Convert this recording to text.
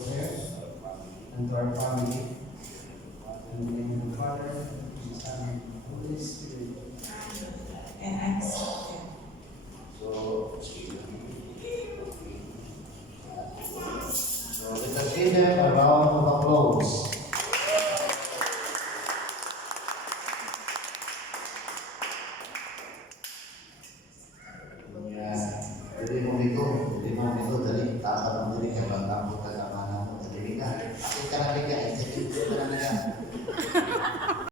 welfare, and to our family. In the name of the Father, and the Son, and the Holy Spirit. And I'm accepted. So let us give them a round of applause.